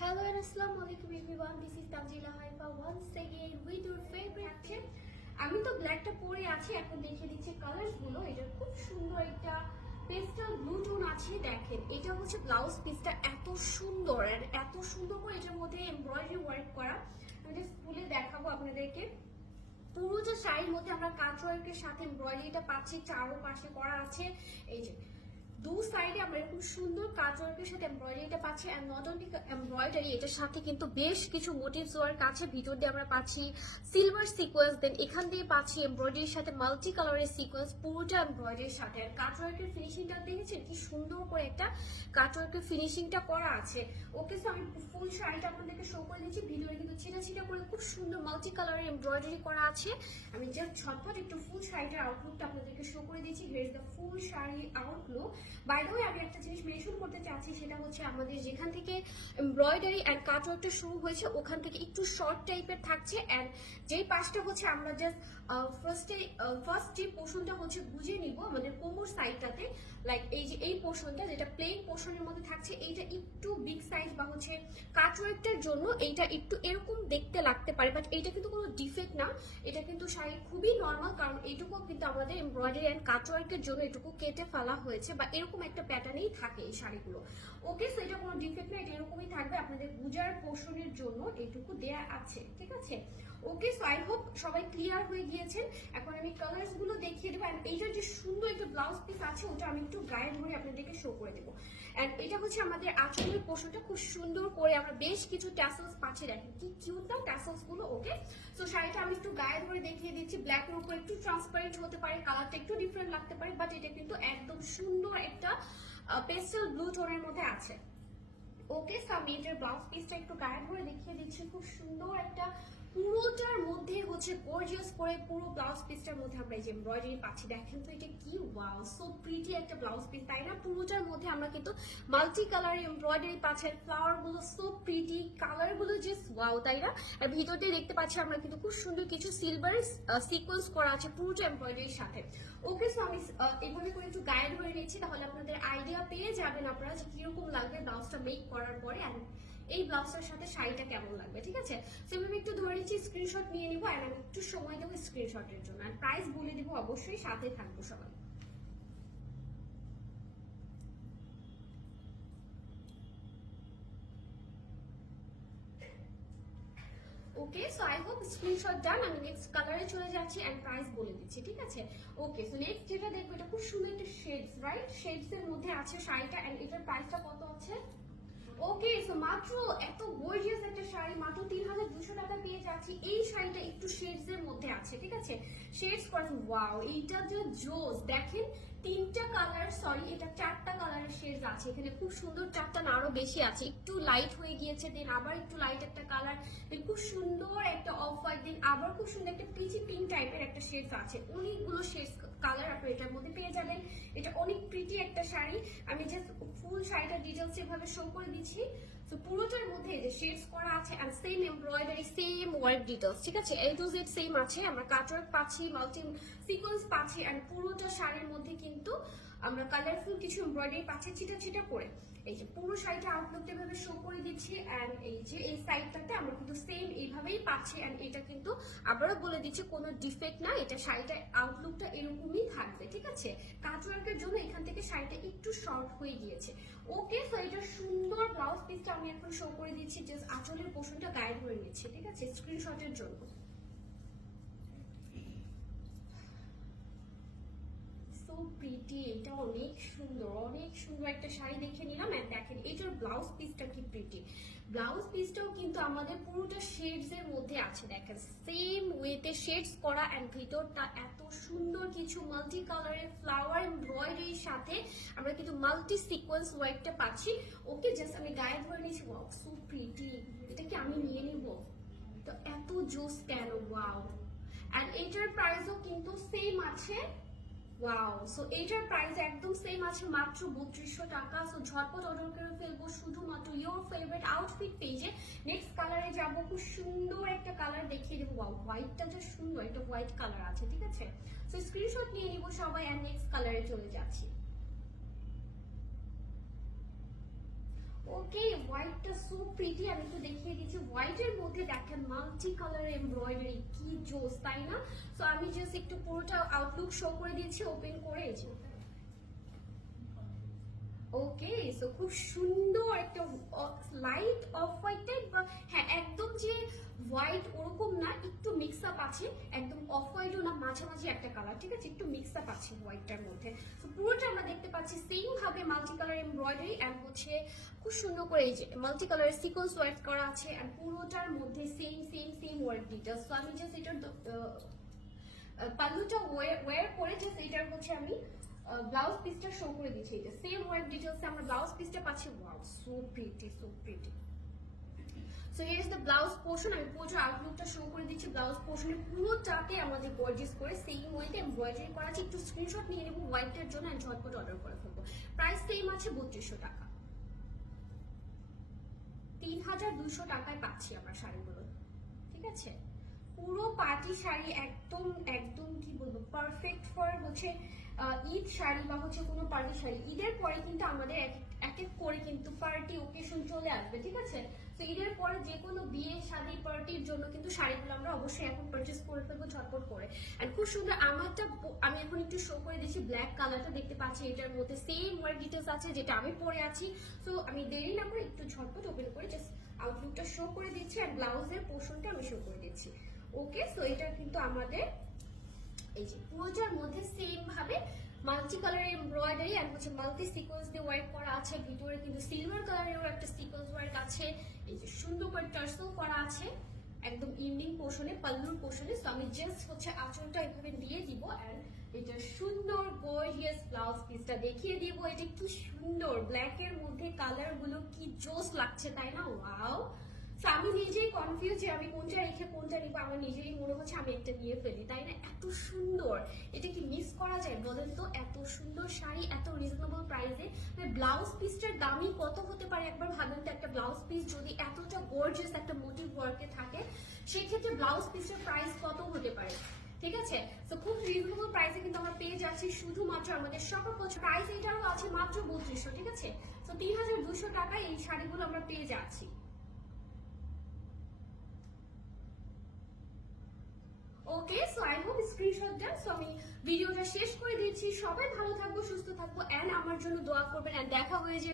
Hello and Assalamu alaikum everyone. This is Tanzila Haifa once again with your favorite tip. আমি তো ব্ল্যাকটা পরে আছি, এখন দেখিয়ে দিচ্ছি কালার্স গুলো। এটা খুব সুন্দর একটা পেস্টাল ব্লু টোন আছে। দেখেন এটা হচ্ছে ব্লাউজ পিসটা, এত সুন্দর আর এত সুন্দর করে এটার মধ্যে এমব্রয়ডারি ওয়ার্ক করা। আমি জাস্ট খুলে দেখাবো আপনাদেরকে। পুরোটা শাড়ির মধ্যে আমরা কাজ ওয়ার্কের সাথে এমব্রয়ডারিটা পাচ্ছি, চারোপাশে করা আছে। এই যে দু সাইডে আমরা এরকম সুন্দর কাজ ওয়ার্কের সাথে এমব্রয়ডারিটা পাচ্ছি। এন্ড নট অনলি এমব্রয়ডারি, এটার সাথে কিন্তু বেশ কিছু মোটিভস ওয়ার্ক আছে। ভিতর দিয়ে আমরা পাচ্ছি সিলভার সিকোয়েন্স, দেন এখান দিয়ে পাচ্ছি এমব্রয়ডারির সাথে মাল্টি কালারের সিকোয়েন্স, পুরোটা এমব্রয়ডারির সাথে। আর কাজ ওয়ার্কের ফিনিশিংটা দেখেছেন কি সুন্দর করে একটা কাজ ওয়ার্কের ফিনিশিংটা করা আছে। ওকে, সো আমি ফুল শাড়িটা আপনাদেরকে শো করে দিচ্ছি। ভিতরে কিন্তু ছিটা ছিটা করে খুব সুন্দর মাল্টি কালারের এমব্রয়ডারি করা আছে। আমি জাস্ট ঝটপট একটু ফুল শাড়িটার আউটলুকটা আপনাদেরকে শো করে দিচ্ছি। Here is the full sari outlook. By the way, আমি একটা জিনিস মেনশন করতে চাচ্ছি, সেটা হচ্ছে আমাদের যেখান থেকে এমব্রয়ডারি অ্যান্ড কাট ওয়ার্কটা শুরু হয়েছে ওখান থেকে একটু শর্ট টাইপের থাকছে। অ্যান্ড যেই পাশটা হচ্ছে আমরা জাস্ট ফার্স্ট যে পোর্শনটা হচ্ছে বুঝে নিব আমাদের কোমর সাইডটাতে, লাইক এই যে এই পোর্শনটা যেটা প্লেন পোর্শনের মধ্যে থাকছে, এইটা একটু বিগ সাইজ বা হচ্ছে কাট ওয়ার্কটার জন্য এইটা একটু এরকম দেখতে লাগতে পারে, বাট এইটা কিন্তু কোনো ডিফেক্ট না। এটা কিন্তু শাড়ি খুবই নর্মাল, কারণ এইটুকু কিন্তু আমাদের এমব্রয়ডারি অ্যান্ড কাট ওয়ার্কের জন্য এটুকু কেটে ফেলা হয়েছে, বা এরকম একটা প্যাটার্নেই থাকে এই শাড়িগুলো। ওকে, সো এটা কোনো ডিফেক্ট না, এটা এরকমই থাকবে। আপনাদের বুজার পোর্শনের জন্য এইটুকু দেয়া আছে, ঠিক আছে? ওকে, সো আই হোপ সবাই ক্লিয়ার হয়ে গিয়েছেন। এখন আমি কালার্স গুলো দেখিয়ে দেবো। অ্যান্ড এইটার যে সুন্দর একটা ব্লাউজ পিস আছে ওটা আমি একটু গায়ে ধরে আপনাদেরকে শো করে দেবো। অ্যান্ড এটা হচ্ছে আমাদের আঁচলের পোর্শনটা, খুব সুন্দর করে আমরা বেশ কিছু ট্যাসেলস পাচ্ছি। দেখেন কি কিউট না ট্যাসেলস গুলো। ওকে, সো শাড়িটা আমি একটু গায়ে ধরে দেখিয়ে দিচ্ছি। ব্ল্যাকের উপর একটু ট্রান্সপারেন্ট হতে পারে, কালারটা একটু ডিফারেন্ট লাগতে পারে, বাট এটা কিন্তু একদম সুন্দর একটা পেস্টেল ব্লু টোনের মধ্যে আছে। ওকে, সো আমি এটার ব্লাউজ পিসটা একটু গায়ে ধরে দেখিয়ে দিচ্ছি। খুব সুন্দর একটা পুরোটার মধ্যে হচ্ছে গর্জিয়াস করে পুরো ব্লাউজ পিসটার মধ্যে আমরা এই যে এমব্রয়ডারি পাচ্ছি। দেখেন তো এটা কি ওয়াও, সো প্রিটি একটা ব্লাউজ পিস, তাই না? পুরোটার মধ্যে আমরা কিন্তু মাল্টি কালার এমব্রয়ডারি পাচ্ছি। ফ্লাওয়ার গুলো সো প্রিটি, কালার গুলো জাস্ট ওয়াও, তাই না? আর ভিতর দিয়ে দেখতে পাচ্ছি আমরা কিন্তু খুব সুন্দর কিছু সিলভার সিকোয়েন্স করা আছে পুরোটা এমব্রয়ডারির সাথে। ওকে, সো আমি এইভাবে করে একটু গায়ে ধরে নিচ্ছি, তাহলে আপনাদের আইডিয়া পেয়ে যাবেন আপনারা যে কিরকম লাগবে ব্লাউজটা মেক করার পরে, আর এই ব্লাউজটার সাথে শাড়িটা কেমন লাগবে, ঠিক আছে? সেভাবে একটু ধরে নিচ্ছি, স্ক্রিনশট নিয়ে নিবো। আর আমি একটু সময় দেবো স্ক্রিনশটের জন্য, আর প্রাইস বলে দিব অবশ্যই, সাথে থাকবো সবাই। ওকে, সো আই হোপ স্ক্রিনশট ডান। আমি নেক্সট কালারে চলে যাচ্ছি এন্ড প্রাইস বলে দিচ্ছি, ঠিক আছে? ওকে, সো নেক্সট যেটা দেখবো, এটা খুব সুন্দর একটা শেডস, রাইট? শেডস এর মধ্যে আছে শাড়িটা। এন্ড এটার প্রাইসটা কত আছে? ওকে, সো মাত্র এত গর্জিয়াস একটা শাড়ি মাত্র ৩,২০০ টাকা পেয়ে যাচ্ছি। এই শাড়িটা একটু শেডস এর মধ্যে আছে, ঠিক আছে? শেডস করেন, ওয়াও, এইটা যে জোস। দেখেন তিনটা কালার, সরি এটা চারটা কালারের শেডস আছে এখানে। খুব সুন্দর, চারটা না আরো বেশি আছে। একটু লাইট হয়ে গিয়েছে, দেন আবার একটু লাইট একটা কালার, দেন খুব সুন্দর একটা অফ হোয়াইট, দেন আবার খুব সুন্দর একটা পিচি পিঙ্ক টাইপের একটা শেডস আছে। অনেকগুলো শেডস কালার আপনি এটার মধ্যে পেয়ে যাবেন। এটা অনেক প্রিটি একটা শাড়ি। আমি জাস্ট ফুল শাড়িটার ডিটেলস এভাবে শো করে দিচ্ছি। তো পুরোটার মধ্যে যে শেডস করা আছে and same embroidery, same work details, ঠিক আছে? এ টু জেড সেম আছে। আমরা কাট ওয়ার্ক পাচ্ছি, মাল্টি সিকোয়েন্স পাচ্ছি, এন্ড পুরোটা শাড়ির মধ্যে কিন্তু আমরা কালারফুল কিছু এমব্রয়ডারি পাচ্ছি ছিটা ছিটা করে। এই যে পুরো শাড়িটা আউটলুকটা এভাবে শো করে দিচ্ছি। এন্ড এই যে এই সাইডটাতে আমরা কিন্তু সেম এইভাবেই পাচ্ছি। এন্ড এটা কিন্তু আবারও বলে দিচ্ছি কোনো ডিফেক্ট না, এটা শাড়িটা আউটলুকটা এরকমই থাকবে, ঠিক আছে? কাট ওয়ার্কের জন্য এখান থেকে শাড়িটা একটু শর্ট হয়ে গিয়েছে। ওকে, সো এটা সুন্দর ব্লাউজ পিসটা আমি এখন শো করে দিচ্ছি। জাস্ট আঁচলের পোর্শনটা গায়ে ধরে নিচ্ছি, ঠিক আছে, স্ক্রিনশটের জন্য। সো প্রিটি, এটা অনেক সুন্দর, অনেক সুন্দর একটা শাড়ি দেখে নিলাম। এন্ড দেখেন এটার ব্লাউজ পিসটা কি প্রিটি। ব্লাউজ পিসটাও কিন্তু আমাদের পুরোটা শেডস এর মধ্যে আছে। দেখেন সেম ওয়েতে শেডস করা, এন্ড ভিতরটা এত সুন্দর কিছু মাল্টি কালারের ফ্লাওয়ার এমব্রয়ডারির সাথে আমরা কিন্তু মাল্টি সিকোয়েন্স ওয়ার্কটা পাচ্ছি। ওকে, জাস্ট আমি গায়ে ধরে নিয়েছি। Wow, so pretty. এটা কি আমি নিয়ে নিব? তো এত জোস কেন, ওয়াও। এন্ড এটার প্রাইসও কিন্তু সেম আছে। ওয়াও, সো এইটার প্রাইস একদম সেম আছে, মাত্র ৩২০০ টাকা। সো ঝটপট অর্ডার করে ফেলবো শুধুমাত্র ইয়োর ফেভারিট আউটফিট পেজে। নেক্সট কালারে যাবো, খুব সুন্দর একটা কালার দেখিয়ে দেবো। ওয়াও, হোয়াইটটা যে সুন্দর, একটা হোয়াইট কালার আছে, ঠিক আছে? সো স্ক্রিনশট নিয়ে নিবো সবাই, আর নেক্সট কালারে চলে যাচ্ছি। ওকে, হোয়াইটটা সো প্রিটি। আমি একটু দেখিয়ে দিচ্ছি, হোয়াইটের মধ্যে দেখেন মাল্টি কালার এমব্রয়ডারি, কি জোস তাই না? সো আমি জাস্ট একটু পুরোটা আউটলুক শো করে দিচ্ছি ওপেন করে। ওকে, সো খুব সুন্দর একটা লাইট অফ হোয়াইট টাইপ, বা হ্যাঁ একদম যে হোয়াইট ওরকম না, একটু মিক্স আপ আছে, একদম অফ হোয়াইটও না, মাঝামাঝি একটা কালার, ঠিক আছে, একটু মিক্স আপ আছে হোয়াইটটার মধ্যে। তো পুরোটা আমরা দেখতে পাচ্ছি সেম ভাবে মাল্টি কালার এমব্রয়ডারি, অ্যান্ড হচ্ছে খুব সুন্দর করে এই যে মাল্টি কালার সিকোয়েন্স ওয়ার্ক করা আছে, অ্যান্ড পুরোটার মধ্যে সেম ওয়ার্ক ডিটেলস। তো আমি জাস্ট এটার পাল্লুটা ওয়্যার করে জাস্ট এটার হচ্ছে আমি ব্লাউজ পিসটা শো করে দিচ্ছি। এটা সেম ওয়ার্ক ডিটেলসে আমরা ব্লাউজ পিসটা পাচ্ছি। Wow, so pretty, so pretty. So here is the blouse portion. আমি পুরো আউটলুকটা শো করে দিচ্ছি। ব্লাউজ পোর্শনে পুরোটাতে আমাদের গর্জিয়াস করে সেম ওয়েতে এমব্রয়ডারি করা আছে। একটু স্ক্রিনশট নিয়ে নেবো হোয়াইটের জন্য, অ্যান্ড ঝটপট অর্ডার করে ফেলবো। প্রাইস সেম আছে 3200 টাকা। 3200 টাকায় পাচ্ছি আমরা শাড়িগুলো, ঠিক আছে। পুরো পার্টি শাড়ি, একদম একদম কি বলবো, পারফেক্ট ফর হচ্ছে ঈদ শাড়ি বা হচ্ছে কোনো পার্টি শাড়ি। ঈদের পরে কিন্তু আমাদের এক এক করে কিন্তু পার্টি ওকেশন চলে আসবে, ঠিক আছে। তো ঈদের পরে যে কোনো বিয়ে শাদী পার্টির জন্য কিন্তু শাড়িগুলো আমরা অবশ্যই এখন পারচেস করে ফেলবো ঝটপট করে। অ্যান্ড খুব সুন্দর আমারটা আমি এখন একটু শো করে দিচ্ছি। ব্ল্যাক কালারটা দেখতে পাচ্ছি, এটার মধ্যে সেম ওয়ার্ক ডিটেলস আছে যেটা আমি পরে আছি। তো আমি দেরি না করে একটু ঝটপট ওপেন করে জাস্ট আউটলুকটা শো করে দিচ্ছি, অ্যান্ড ব্লাউজের পোর্শনটা আমি শো করে দিচ্ছি। ওকে, সো এটা কিন্তু আমাদের এই যে পুরোটার মধ্যে সেম ভাবে মাল্টি কালারের এমব্রয়ডারি এন্ড হচ্ছে মাল্টি সিকোয়েন্স দিয়ে ওয়ার্ক করা আছে। ভিতরে কিন্তু সিলভার কালারেরও একটা সিকোয়েন্স ওয়ার্ক আছে। এই যে সুন্দর করে টার্সেল করা আছে একদম ইন্ডিং পোর্শনে, পাল্লুর পোর্শনে। সো আমি জাস্ট হচ্ছে আঁচলটা এভাবে দিয়ে দিব, এন্ড এটা সুন্দর গর্জিয়াস ব্লাউজ পিসটা দেখিয়ে দিব। এটা কি সুন্দর, ব্ল্যাক এর মধ্যে কালার গুলো কি জোস লাগছে তাই না? ওয়াও। আমি নিজেই কনফিউজ যে আমি কোনটা রেখে কোনটা নিব। আমার নিজেরই মনে হচ্ছে আমি একটা নিয়ে ফেলি, তাই না? এত সুন্দর, এটা কি মিস করা যায় বলেন তো? এত সুন্দর শাড়ি এত রিজনেবল প্রাইসে। ব্লাউজ পিসটার দামই কত হতে পারে একবার ভাবেন তো। একটা ব্লাউজ পিস যদি এতটা গর্জিয়াস একটা মোটিভ ওয়ার্কে থাকে, সেই ক্ষেত্রে ব্লাউজ পিসের প্রাইস কত হতে পারে, ঠিক আছে। তো খুব রিজনেবল প্রাইসে কিন্তু আমরা পেয়ে যাচ্ছি শুধুমাত্র আমাদের শপে। প্রাইস এটাও আছে মাত্র 3200, ঠিক আছে। তো 3200 টাকায় এই শাড়িগুলো আমরা পেয়ে যাচ্ছি। Okay, so I hope screenshot দেন। সো আমি ভিডিওটা শেষ করে দিচ্ছি। সবাই ভালো থাকবো, সুস্থ থাকবো, এন্ড আমার জন্য দোয়া করবেন, এন্ড দেখা হয়ে যাবে।